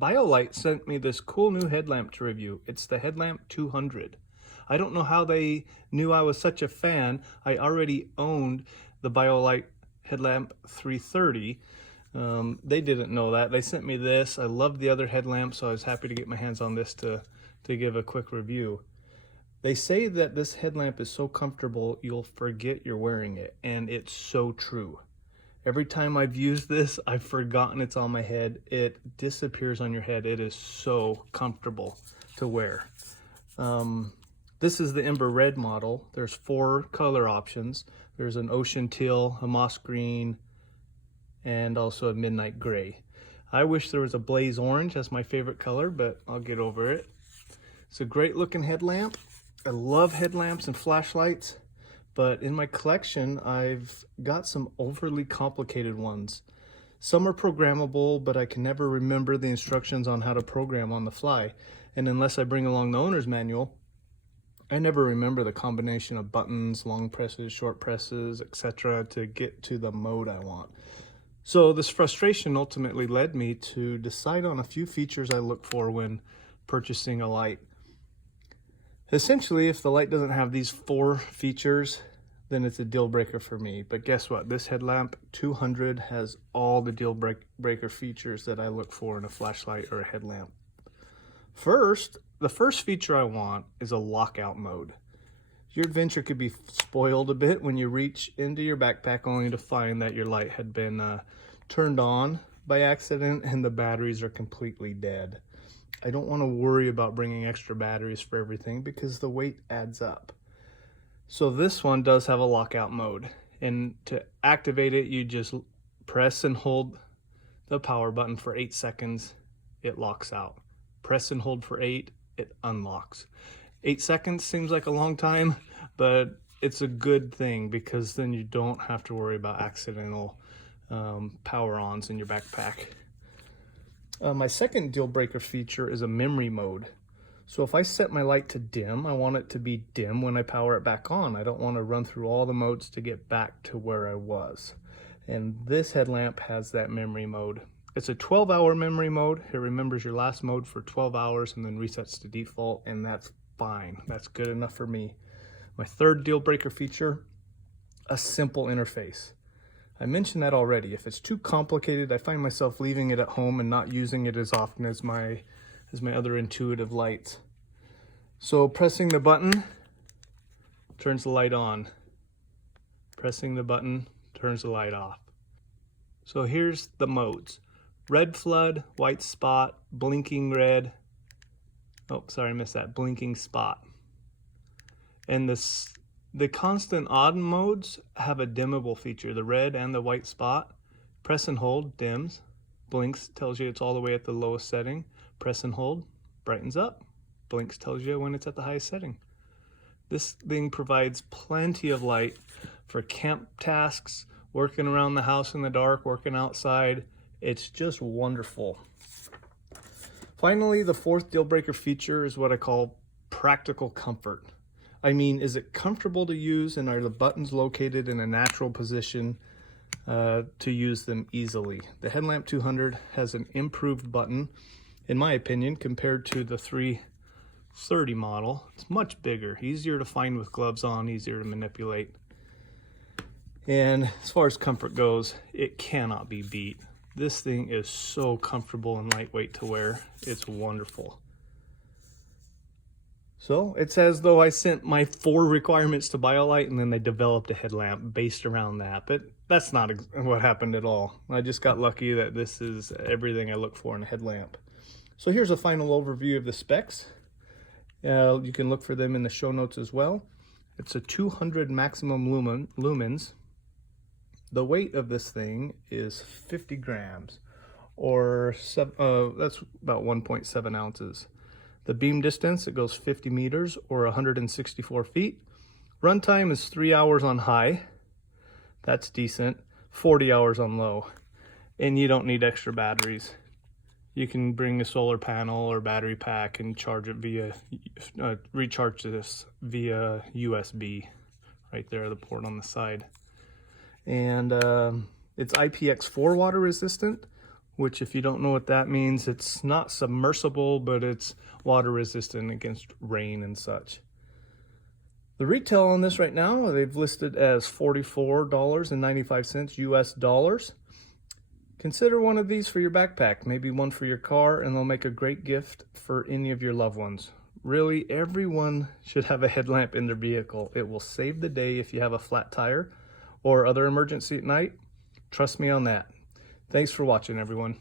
Biolite sent me this cool new headlamp to review. It's the Headlamp 200. I don't know how they knew I was such a fan. I already owned the Biolite Headlamp 330. They didn't know that. They sent me this. I loved the other headlamp, so I was happy to get my hands on this to give a quick review. They say that this headlamp is so comfortable you'll forget you're wearing it, and it's so true. Every time I've used this, I've forgotten it's on my head. It disappears on your head. It is so comfortable to wear. This is the Ember Red model. There's 4 color options. There's an ocean teal, a moss green, and also a midnight gray. I wish there was a blaze orange. That's my favorite color, but I'll get over it. It's a great looking headlamp. I love headlamps and flashlights. But in my collection, I've got some overly complicated ones. Some are programmable, but I can never remember the instructions on how to program on the fly. And unless I bring along the owner's manual, I never remember the combination of buttons, long presses, short presses, etc. to get to the mode I want. So this frustration ultimately led me to decide on a few features I look for when purchasing a light. Essentially, if the light doesn't have these 4 features, then it's a deal breaker for me. But guess what? This Headlamp 200 has all the deal breaker features that I look for in a flashlight or a headlamp. The first feature I want is a lockout mode. Your adventure could be spoiled a bit when you reach into your backpack only to find that your light had been turned on by accident and the batteries are completely dead. I don't want to worry about bringing extra batteries for everything because the weight adds up. So this one does have a lockout mode, and to activate it, you just press and hold the power button for 8 seconds. It locks out. Press and hold for 8, it unlocks. 8 seconds seems like a long time, but it's a good thing because then you don't have to worry about accidental power ons in your backpack. My second deal breaker feature is a memory mode. So if I set my light to dim, I want it to be dim when I power it back on. I don't want to run through all the modes to get back to where I was. And this headlamp has that memory mode. It's a 12-hour memory mode. It remembers your last mode for 12 hours and then resets to default, and that's fine. That's good enough for me. My third deal breaker feature, a simple interface. I mentioned that already. If it's too complicated, I find myself leaving it at home and not using it as often as my other intuitive lights. So pressing the button turns the light on. Pressing the button turns the light off. So here's the modes. Red flood, white spot, blinking red. Oh, sorry, I missed that. Blinking spot. And the constant odd modes have a dimmable feature, the red and the white spot. Press and hold, dims. Blinks, tells you it's all the way at the lowest setting. Press and hold, brightens up. Blinks, tells you when it's at the highest setting. This thing provides plenty of light for camp tasks, working around the house in the dark, working outside. It's just wonderful. Finally, the fourth deal breaker feature is what I call practical comfort. I mean, is it comfortable to use, and are the buttons located in a natural position to use them easily? The Headlamp 200 has an improved button, in my opinion, compared to the 330 model. It's much bigger, easier to find with gloves on, easier to manipulate. And as far as comfort goes, it cannot be beat. This thing is so comfortable and lightweight to wear. It's wonderful. So it's as though I sent my 4 requirements to Biolite and then they developed a headlamp based around that. But that's not what happened at all. I just got lucky that this is everything I look for in a headlamp. So here's a final overview of the specs. You can look for them in the show notes as well. It's a 200 maximum lumens. The weight of this thing is 50 grams, or that's about 1.7 ounces. The beam distance, it goes 50 meters or 164 feet. Runtime is 3 hours on high. That's decent. 40 hours on low. And you don't need extra batteries. You can bring a solar panel or battery pack and charge it via, recharge this via USB. Right there, the port on the side. And it's IPX4 water resistant which if you don't know what that means, it's not submersible, but it's water resistant against rain and such. The retail on this right now, they've listed as $44.95 US dollars. Consider one of these for your backpack, maybe one for your car, and they'll make a great gift for any of your loved ones. Really, everyone should have a headlamp in their vehicle. It will save the day if you have a flat tire or other emergency at night. Trust me on that. Thanks for watching, everyone.